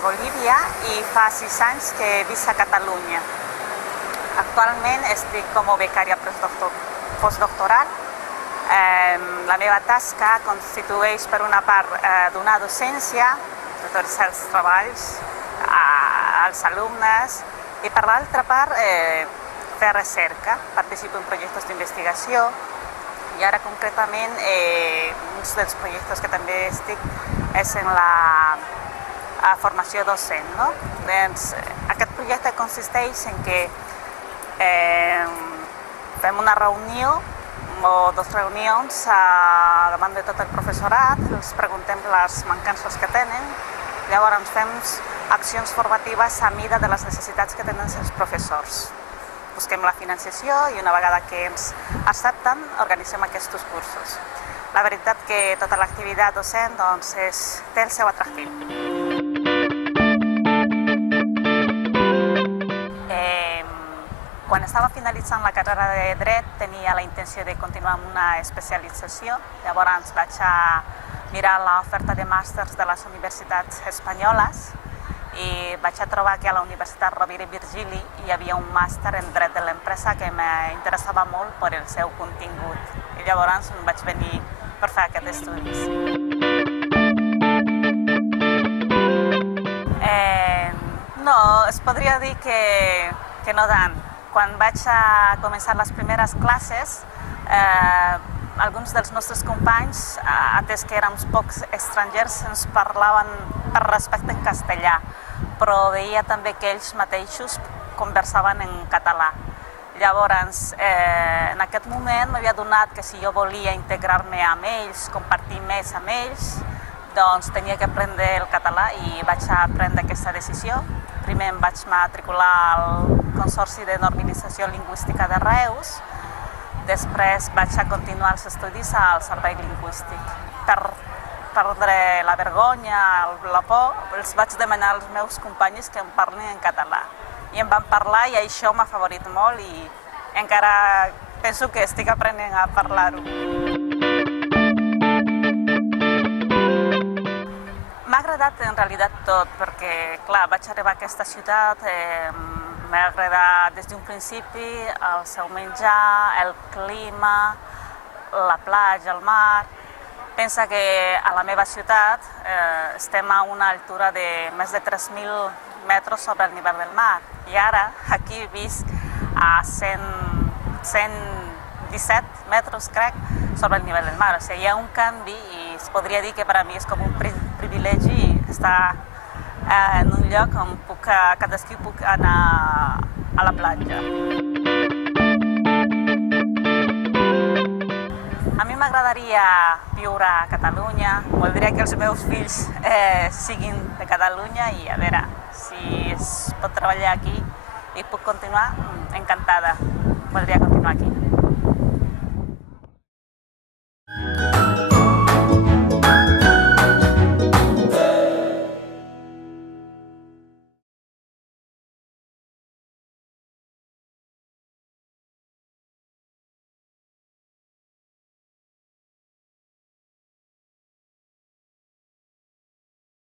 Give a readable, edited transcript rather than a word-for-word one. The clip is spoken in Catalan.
a Bolívia i fa 6 anys que visc a Catalunya. Actualment estic com a becària postdoctoral. La meva tasca constitueix, per una part, donar docència, tutoritzar els treballs als alumnes i, per l'altra part, fer recerca. Participo en projectes d'investigació i ara, concretament, un dels projectes que també estic és en la formació docent. Aquest projecte consisteix en que fem una reunió o 2 reunions davant de tot el professorat, els preguntem les mancances que tenen, llavors fem accions formatives a mida de les necessitats que tenen els professors. Busquem la financiació i una vegada que ens accepten, organitzem aquests cursos. La veritat que tota l'activitat docent té el seu atractiu. Quan estava finalitzant la carrera de Dret tenia la intenció de continuar amb una especialització, llavors vaig a mirar l'oferta de màsters de les universitats espanyoles i vaig a trobar que a la Universitat Rovira i Virgili hi havia un màster en Dret de l'Empresa que m'interessava molt per el seu contingut i llavors em vaig venir per fer aquests estudis. No, es podria dir que no tant. Quan vaig a començar les primeres classes, alguns dels nostres companys, atès que érem pocs estrangers, ens parlaven per respecte en castellà, però veia també que ells mateixos conversaven en català. Llavors, en aquest moment m'havia adonat que si jo volia integrar-me amb ells, compartir més amb ells, doncs tenia que aprendre el català i vaig a prendre aquesta decisió. Primer em vaig matricular al Consorci de Normalització Lingüística de Reus, després vaig a continuar els estudis al Servei Lingüístic. Per perdre la vergonya, la por, els vaig demanar als meus companys que em parlin en català. I em van parlar i això m'ha favorit molt i encara penso que estic aprenent a parlar-ho. M'ha agradat en realitat tot, perquè, clar, vaig arribar a aquesta ciutat, m'ha agradat des d'un principi el seu menjar, el clima, la platja, el mar. Pensa que a la meva ciutat estem a una altura de més de 3.000 metres sobre el nivell del mar i ara aquí visc a 117 metres, crec, sobre el nivell del mar. O sigui, hi ha un canvi i es podria dir que per a mi és com un privilegi estar en un lloc on cada estiu puc anar a la platja. A mi m'agradaria viure a Catalunya, voldria que els meus fills siguin de Catalunya i a veure si es pot treballar aquí i puc continuar, encantada, voldria continuar aquí.